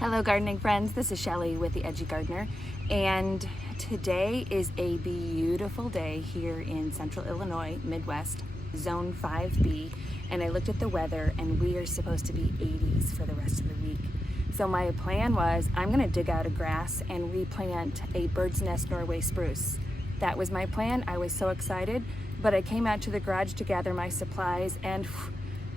Hello gardening friends, this is Shelly with the Edgy Gardener, and today is a beautiful day here in central Illinois, Midwest, zone 5B, and I looked at the weather and we are supposed to be 80s for the rest of the week. So my plan was I'm going to dig out a grass and replant a bird's nest Norway spruce. That was my plan. I was so excited, but I came out to the garage to gather my supplies and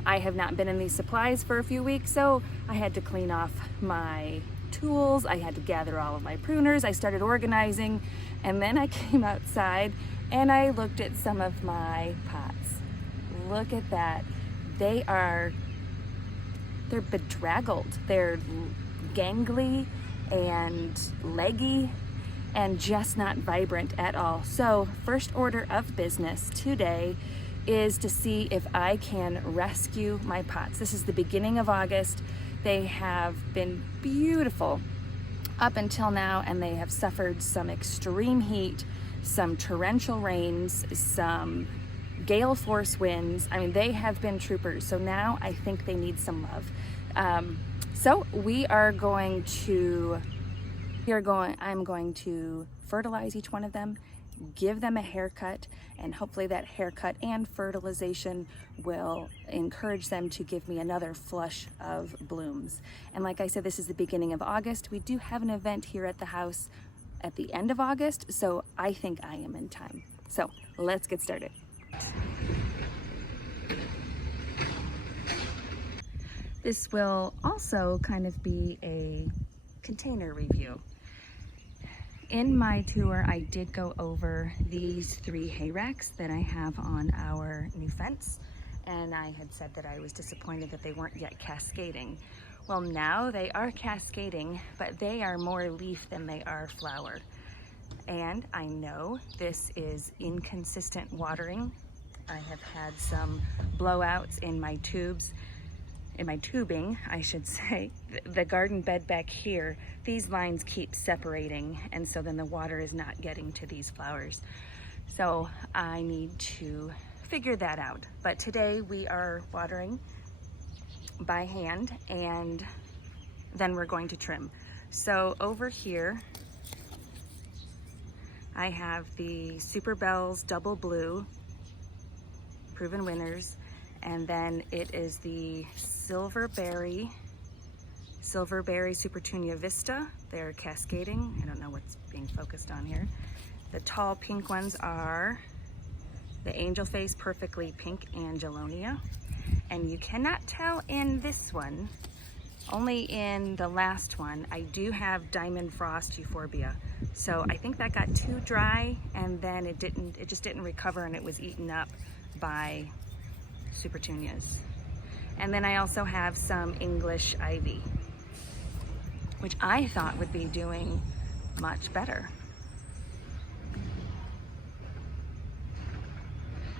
I have not been in these supplies for a few weeks, so I had to clean off my tools, I had to gather all of my pruners, I started organizing, and then I came outside and I looked at some of my pots. Look at that. They're bedraggled, they're gangly and leggy and just not vibrant at all. So first order of business today is to see if I can rescue my pots. This is the beginning of August. They have been beautiful up until now, and they have suffered some extreme heat, some torrential rains, some gale force winds. I mean, they have been troopers. So now I think they need some love. So I'm going to fertilize each one of them, give them a haircut, and hopefully that haircut and fertilization will encourage them to give me another flush of blooms. And like I said, this is the beginning of August. We do have an event here at the house at the end of August, so I think I am in time. So let's get started. This will also kind of be a container review. In my tour, I did go over these 3 hay racks that I have on our new fence, and I had said that I was disappointed that they weren't yet cascading. Well, now they are cascading, but they are more leaf than they are flower. And I know this is inconsistent watering. I have had some blowouts in my tubing, I should say. The garden bed back here, these lines keep separating, and so then the water is not getting to these flowers. So I need to figure that out. But today we are watering by hand, and then we're going to trim. So over here, I have the Super Bells Double Blue, proven winners, and then it is the Silverberry Super Petunia Vista. They're cascading. I don't know what's being focused on here. The tall pink ones are the Angel Face Perfectly Pink Angelonia. And you cannot tell in this one, only in the last one, I do have Diamond Frost Euphorbia. So I think that got too dry, and then it just didn't recover, and it was eaten up by Super Petunias. And then I also have some English ivy, which I thought would be doing much better.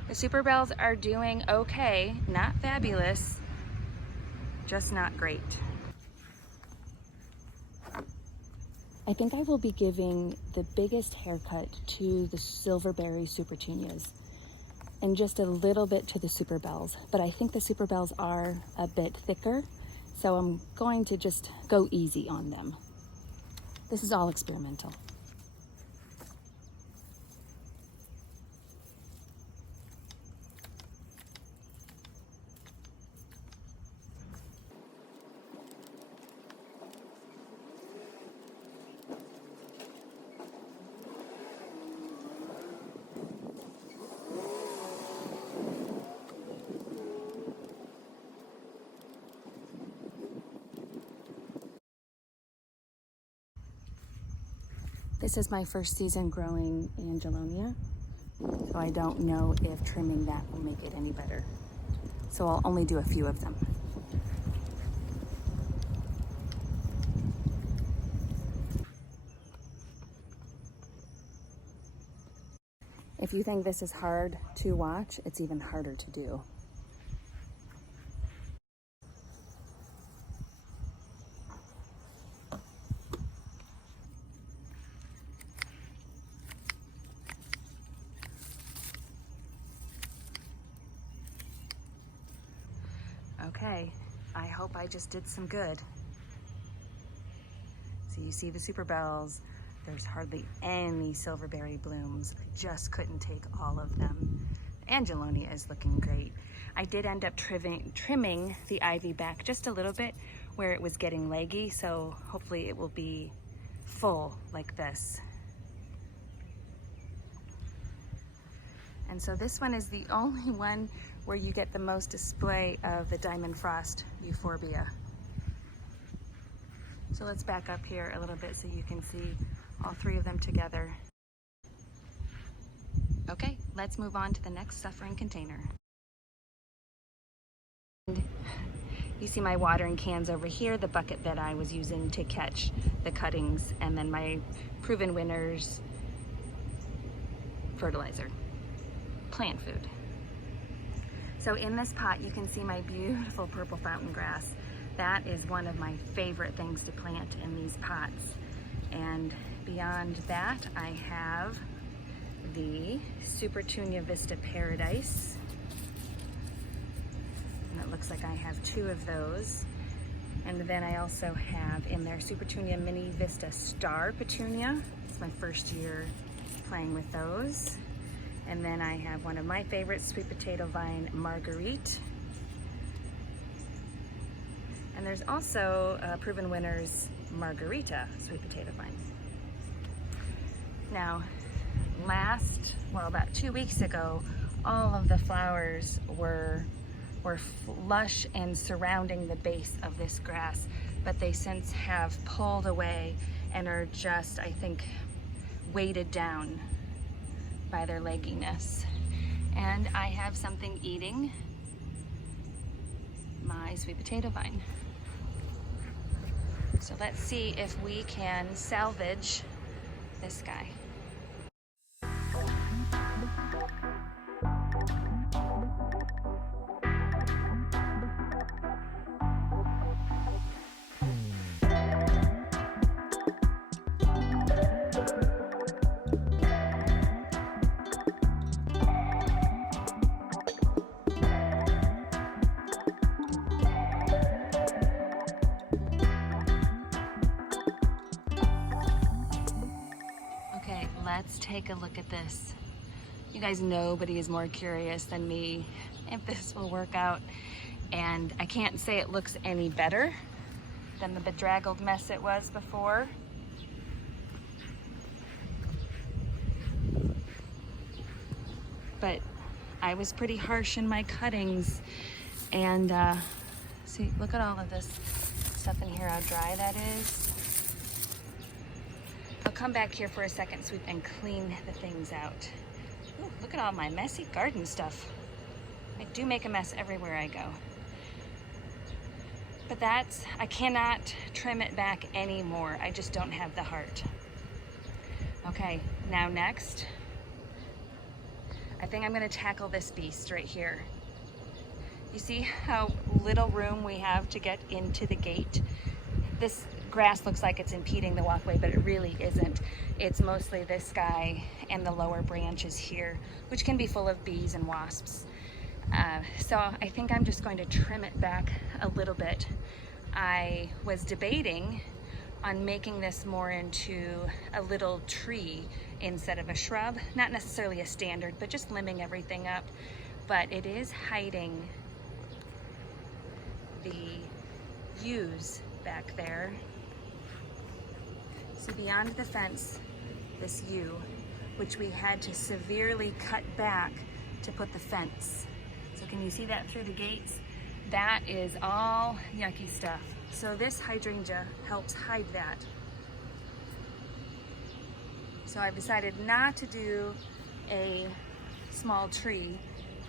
The Super Bells are doing okay, not fabulous, just not great. I think I will be giving the biggest haircut to the Silverberry Super Petunias and just a little bit to the Super Bells, but I think the Super Bells are a bit thicker, so I'm going to just go easy on them. This is all experimental. This is my first season growing Angelonia, so I don't know if trimming that will make it any better. So I'll only do a few of them. If you think this is hard to watch, it's even harder to do. Okay, I hope I just did some good. So you see the super bells. There's hardly any silverberry blooms. I just couldn't take all of them. Angelonia is looking great. I did end up trimming the ivy back just a little bit where it was getting leggy, so hopefully it will be full like this. And so this one is the only one where you get the most display of the diamond frost euphorbia. So let's back up here a little bit so you can see all three of them together. Okay, let's move on to the next suffering container. And you see my watering cans over here, the bucket that I was using to catch the cuttings, and then my Proven Winners fertilizer, plant food. So in this pot, you can see my beautiful purple fountain grass. That is one of my favorite things to plant in these pots. And beyond that, I have the Super Petunia Vista Paradise. And it looks like I have two of those. And then I also have in there Super Petunia Mini Vista Star Petunia. It's my first year playing with those. And then I have one of my favorites, sweet potato vine Marguerite. And there's also Proven Winners Margarita sweet potato vine. Now, about 2 weeks ago, all of the flowers were lush and surrounding the base of this grass, but they since have pulled away and are just, I think, weighted down by their legginess. And I have something eating my sweet potato vine. So let's see if we can salvage this guy. Let's take a look at this. You guys, nobody is more curious than me if this will work out. And I can't say it looks any better than the bedraggled mess it was before. But I was pretty harsh in my cuttings. And see, look at all of this stuff in here, how dry that is. I'll come back here for a second so we can clean the things out. Ooh, look at all my messy garden stuff. I do make a mess everywhere I go. But I cannot trim it back anymore. I just don't have the heart. Okay, now next, I think I'm gonna tackle this beast right here. You see how little room we have to get into the gate? This grass looks like it's impeding the walkway, but it really isn't. It's mostly this guy and the lower branches here, which can be full of bees and wasps. So I think I'm just going to trim it back a little bit. I was debating on making this more into a little tree instead of a shrub. Not necessarily a standard, but just limbing everything up. But it is hiding the yews back there. So beyond the fence, this yew, which we had to severely cut back to put the fence. So can you see that through the gates? That is all yucky stuff. So this hydrangea helps hide that. So I've decided not to do a small tree,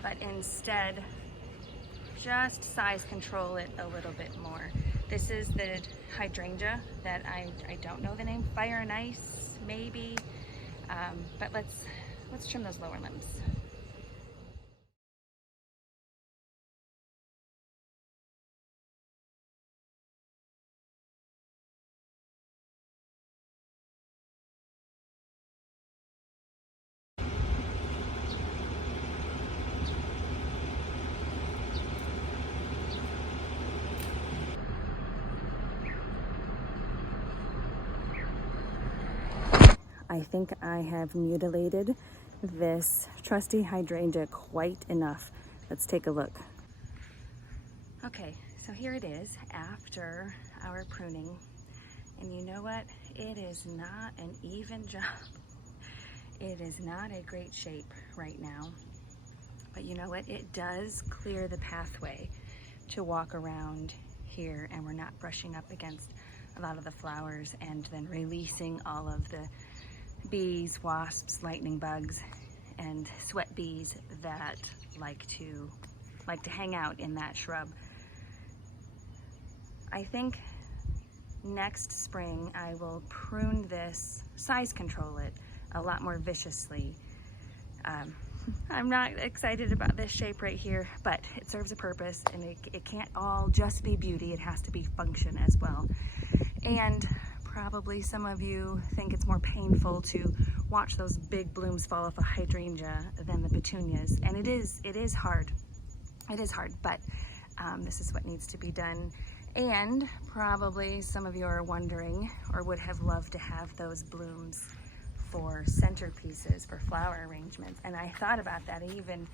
but instead just size control it a little bit more. This is the hydrangea that I don't know the name, Fire and Ice maybe, but let's trim those lower limbs. I think I have mutilated this trusty hydrangea quite enough. Let's take a look. Okay, so here it is after our pruning. And you know what? It is not an even job. It is not a great shape right now. But you know what? It does clear the pathway to walk around here, and we're not brushing up against a lot of the flowers and then releasing all of the bees, wasps, lightning bugs, and sweat bees that like to hang out in that shrub. I think next spring I will prune this, size control it a lot more viciously. I'm not excited about this shape right here, but it serves a purpose, and it can't all just be beauty. It has to be function as well. And probably some of you think it's more painful to watch those big blooms fall off a hydrangea than the petunias, and it is hard. It is hard, but this is what needs to be done. And probably some of you are wondering, or would have loved to have those blooms for centerpieces, for flower arrangements. And I thought about that. I even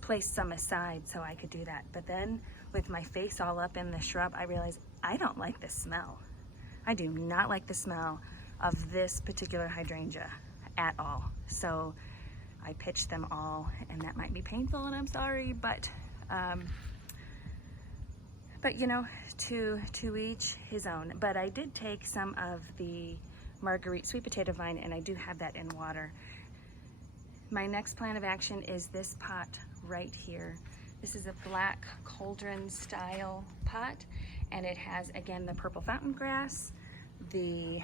placed some aside so I could do that. But then with my face all up in the shrub, I realized I don't like the smell. I do not like the smell of this particular hydrangea at all. So I pitched them all, and that might be painful, and I'm sorry, but you know, to each his own. But I did take some of the Marguerite sweet potato vine, and I do have that in water. My next plan of action is this pot right here. This is a black cauldron style pot, and it has, again, the purple fountain grass, the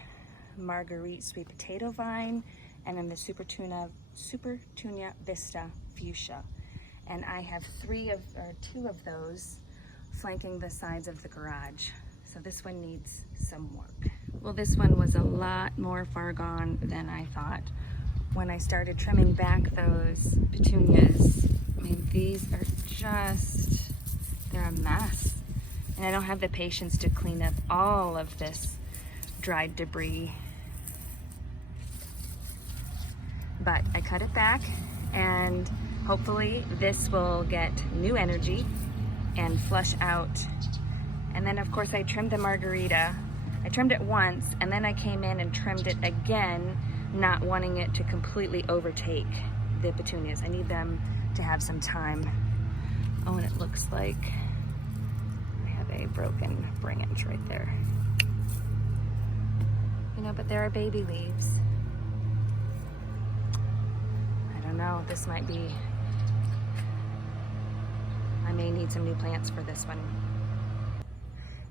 Marguerite sweet potato vine, and then the Supertunia Vista fuchsia. And I have two of those flanking the sides of the garage. So this one needs some work. Well, this one was a lot more far gone than I thought. When I started trimming back those petunias, I mean, these are they're a mess. And I don't have the patience to clean up all of this dried debris. But I cut it back, and hopefully this will get new energy and flush out. And then of course I trimmed the margarita. I trimmed it once, and then I came in and trimmed it again, not wanting it to completely overtake the petunias. I need them to have some time. Oh, and it looks like I have a broken branch right there. You know, but there are baby leaves. I don't know, this might be, I may need some new plants for this one.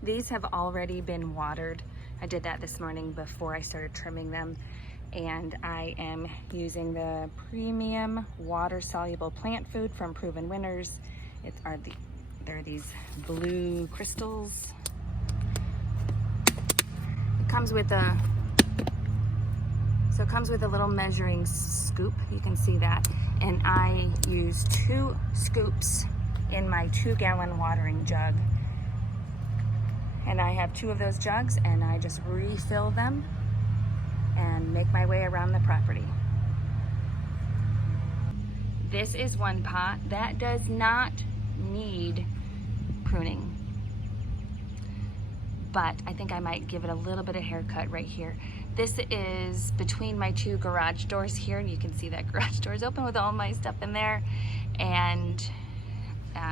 These have already been watered. I did that this morning before I started trimming them. And I am using the premium water-soluble plant food from Proven Winners. They're these blue crystals. It comes with a little measuring scoop. You can see that. And I use 2 scoops in my 2-gallon watering jug. And I have 2 of those jugs, and I just refill them and make my way around the property. This is one pot that does not need pruning, but I think I might give it a little bit of haircut right here. This is between my 2 garage doors here, and you can see that garage door is open with all my stuff in there. And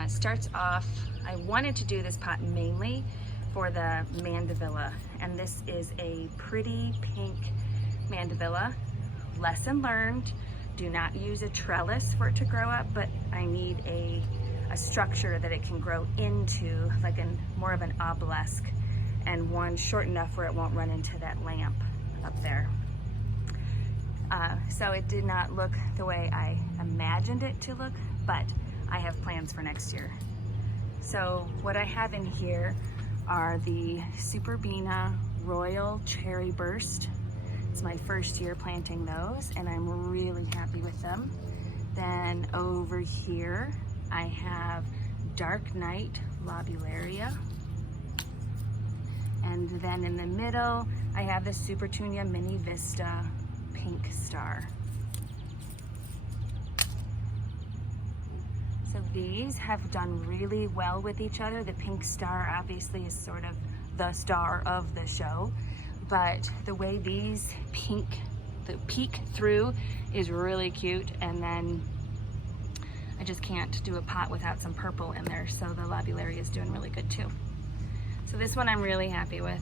starts off, I wanted to do this pot mainly for the mandevilla, and this is a pretty pink mandevilla. Lesson learned, do not use a trellis for it to grow up, but I need a structure that it can grow into, like more of an obelisk, and one short enough where it won't run into that lamp up there. So it did not look the way I imagined it to look, but I have plans for next year. So what I have in here are the Superbena Royal Cherry Burst. It's my first year planting those, and I'm really happy with them. Then over here, I have Dark Night Lobularia. And And then in the middle, I have the Supertunia Mini Vista Pink Star. So these have done really well with each other. The Pink Star obviously is sort of the star of the show, but the way these peek through is really cute. And then I just can't do a pot without some purple in there, so the Lobularia is doing really good too. So this one I'm really happy with.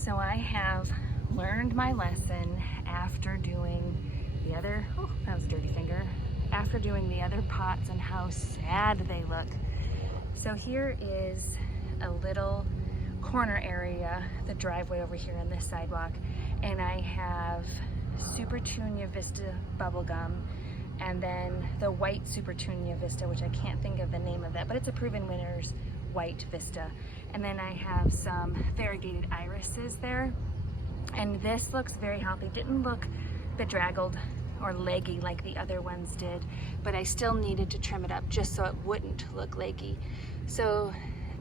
So I have learned my lesson after doing the other, oh, that was a dirty finger, after doing the other pots and how sad they look. So here is a little corner area, the driveway over here on this sidewalk, and I have Supertunia Vista Bubblegum, and then the white Supertunia Vista, which I can't think of the name of that, but it's a Proven Winners white Vista. And then I have some variegated irises there. And this looks very healthy. Didn't look bedraggled or leggy like the other ones did, but I still needed to trim it up just so it wouldn't look leggy. So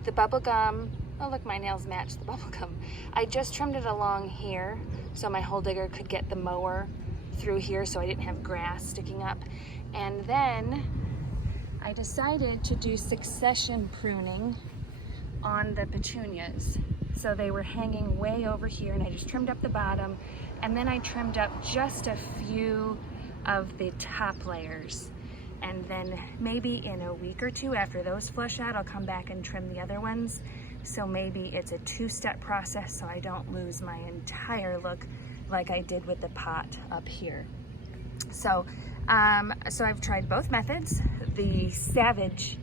the bubblegum, oh look, my nails match the bubblegum. I just trimmed it along here so my hole digger could get the mower through here so I didn't have grass sticking up. And then I decided to do succession pruning on the petunias. So they were hanging way over here, and I just trimmed up the bottom, and then I trimmed up just a few of the top layers. And then maybe in a week or two after those flush out, I'll come back and trim the other ones. So maybe it's a two-step process so I don't lose my entire look like I did with the pot up here. So I've tried both methods, the Savage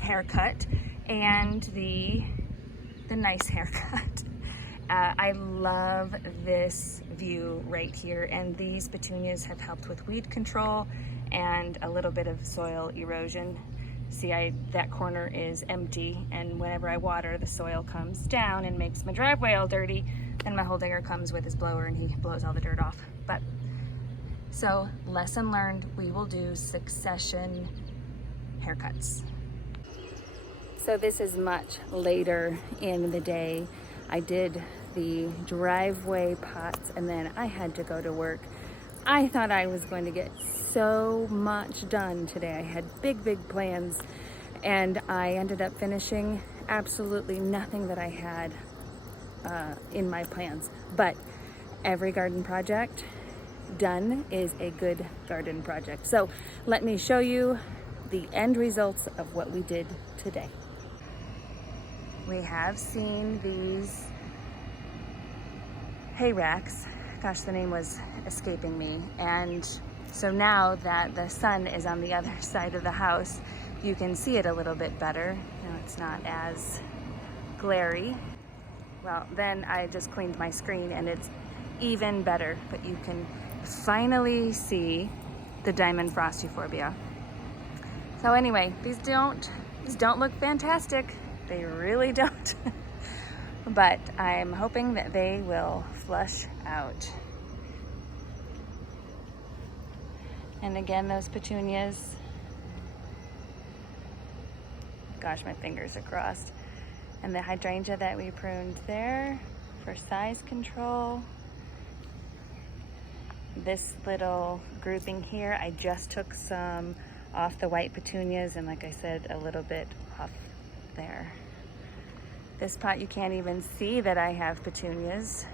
haircut and the nice haircut. I love this view right here, and these petunias have helped with weed control and a little bit of soil erosion. See, that corner is empty, and whenever I water, the soil comes down and makes my driveway all dirty. Then my hole digger comes with his blower and he blows all the dirt off. But so, lesson learned, we will do succession haircuts. So this is much later in the day. I did the driveway pots and then I had to go to work. I thought I was going to get so much done today. I had big plans, and I ended up finishing absolutely nothing that I had in my plans. But every garden project done is a good garden project. So let me show you the end results of what we did today. We have seen these hay racks. Gosh, the name was escaping me. And so now that the sun is on the other side of the house, you can see it a little bit better. You know, it's not as glary. Well, then I just cleaned my screen and it's even better, but you can finally see the diamond frost euphorbia. So anyway, these don't look fantastic. They really don't. But I'm hoping that they will flush out. And again, those petunias, gosh, my fingers are crossed. And the hydrangea that we pruned there for size control. This little grouping here, I just took some off the white petunias and, like I said, a little bit off there. This pot, you can't even see that I have petunias.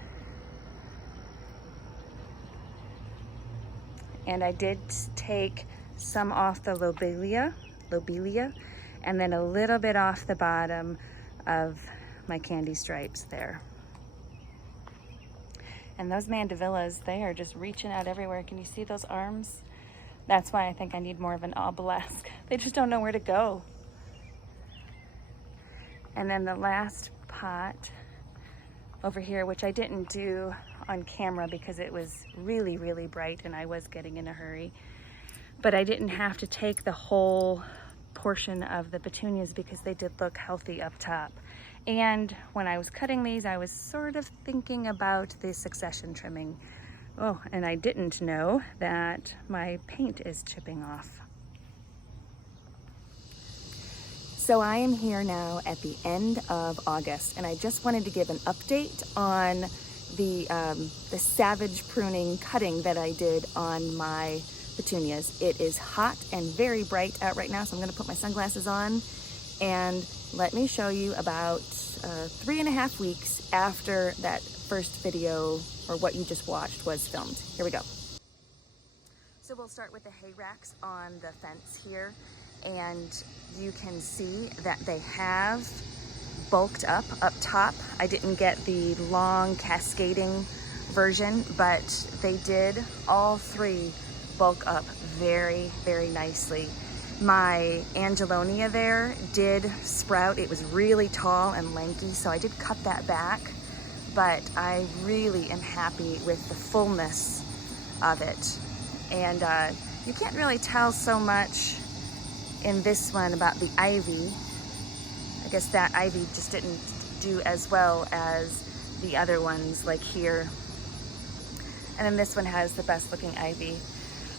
And I did take some off the lobelia, and then a little bit off the bottom of my candy stripes there. And those mandevillas, they are just reaching out everywhere. Can you see those arms? That's why I think I need more of an obelisk. They just don't know where to go. And then the last pot over here, which I didn't do on camera because it was really, really bright and I was getting in a hurry. But I didn't have to take the whole portion of the petunias because they did look healthy up top. And when I was cutting these, I was sort of thinking about the succession trimming. Oh, and I didn't know that my paint is chipping off. So I am here now at the end of August, and I just wanted to give an update on the savage pruning cutting that I did on my petunias. It is hot and very bright out right now, so I'm gonna put my sunglasses on and let me show you about 3.5 weeks after that first video, or what you just watched, was filmed. Here we go. So we'll start with the hay racks on the fence here, and you can see that they have bulked up top. I didn't get the long cascading version, but they did all three bulk up very, very nicely. My Angelonia there did sprout. It was really tall and lanky, so I did cut that back, but I really am happy with the fullness of it. And you can't really tell so much in this one about the ivy. I guess that ivy just didn't do as well as the other ones, like here. And then this one has the best looking ivy.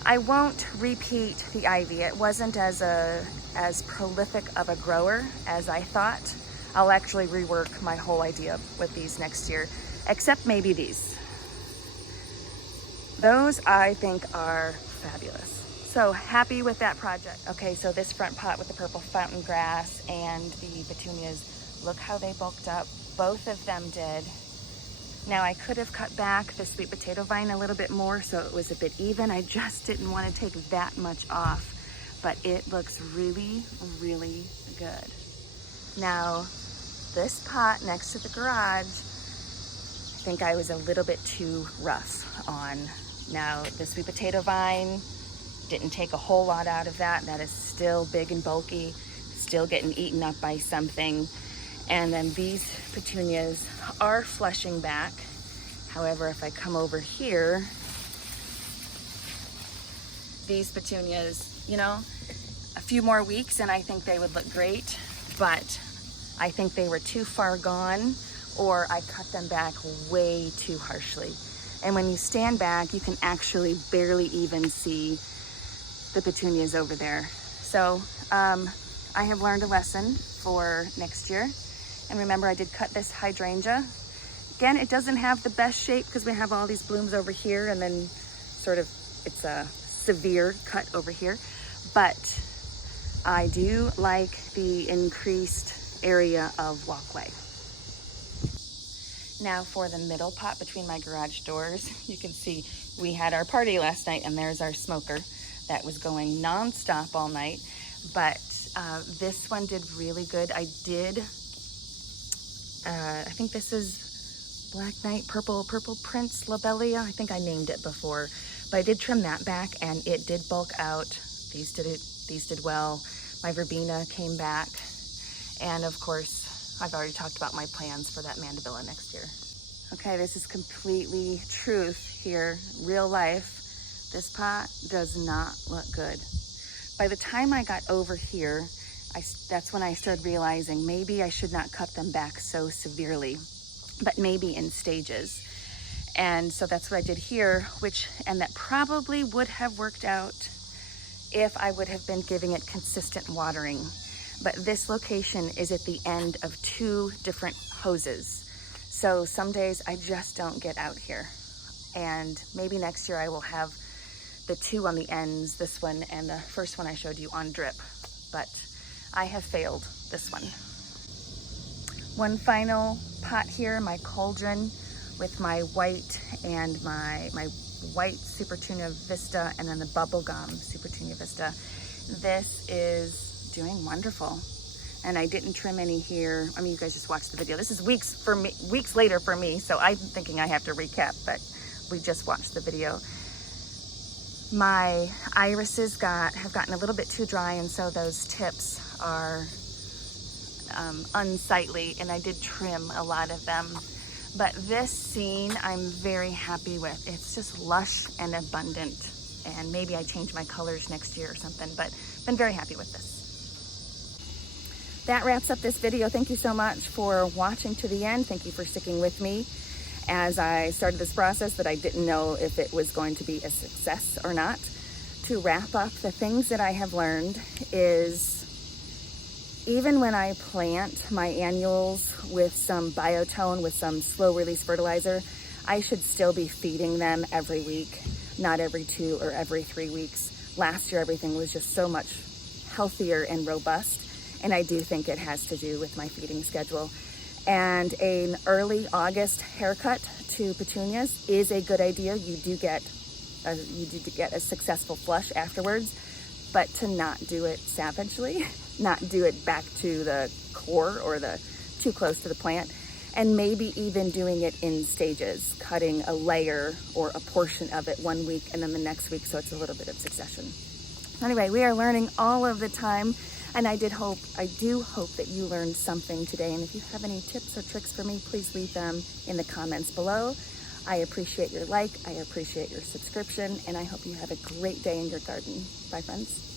I won't repeat the ivy. It wasn't as prolific of a grower as I thought. I'll actually rework my whole idea with these next year, except maybe these. Those I think are fabulous. So happy with that project. Okay, so this front pot with the purple fountain grass and the petunias, look how they bulked up. Both of them did. Now I could have cut back the sweet potato vine a little bit more so it was a bit even. I just didn't want to take that much off, but it looks really, really good. Now, this pot next to the garage, I think I was a little bit too rough on. Now, the sweet potato vine, didn't take a whole lot out of that. That is still big and bulky, still getting eaten up by something. And then these petunias are flushing back. However, if I come over here, these petunias, you know, a few more weeks and I think they would look great, but I think they were too far gone, or I cut them back way too harshly. And when you stand back, you can actually barely even see the petunias over there. So I have learned a lesson for next year. And remember, I did cut this hydrangea. Again, it doesn't have the best shape because we have all these blooms over here, and then sort of it's a severe cut over here. But I do like the increased area of walkway. Now for the middle pot between my garage doors, you can see we had our party last night, and there's our smoker that was going non-stop all night. But this one did really good. I did, I think this is Black Knight Purple Prince Lobelia. I think I named it before, but I did trim that back and it did bulk out. These did well. My verbena came back. And of course, I've already talked about my plans for that mandibilla next year. Okay, this is completely truth here, real life. This pot does not look good. By the time I got over here, that's when I started realizing maybe I should not cut them back so severely, but maybe in stages. And so that's what I did here, and that probably would have worked out if I would have been giving it consistent watering. But this location is at the end of 2 different hoses. So some days I just don't get out here. And maybe next year I will have the 2 on the ends, this one and the first one I showed you on drip. But I have failed this one. One final pot here, my cauldron with my white and my white Supertunia Vista, and then the bubblegum Supertunia Vista. This is doing wonderful. And I didn't trim any here. I mean, you guys just watched the video. This is weeks later for me, so I'm thinking I have to recap, but we just watched the video. My irises have gotten a little bit too dry, and so those tips are unsightly, and I did trim a lot of them. But this scene I'm very happy with. It's just lush and abundant, and maybe I change my colors next year or something, but been very happy with this. That wraps up this video. Thank you so much for watching to the end. Thank you for sticking with me as I started this process that I didn't know if it was going to be a success or not. To wrap up, the things that I have learned is even when I plant my annuals with some biotone, with some slow release fertilizer, I should still be feeding them every week, not every 2 or every 3 weeks. Last year, everything was just so much healthier and robust, and I do think it has to do with my feeding schedule. And an early August haircut to petunias is a good idea. You do get a successful flush afterwards, but to not do it savagely, not do it back to the core or too close to the plant, and maybe even doing it in stages, cutting a layer or a portion of it 1 week and then the next week, so it's a little bit of succession. Anyway, we are learning all of the time, and I do hope that you learned something today. And if you have any tips or tricks for me, please leave them in the comments below. I appreciate your like, I appreciate your subscription, and I hope you have a great day in your garden. Bye, friends.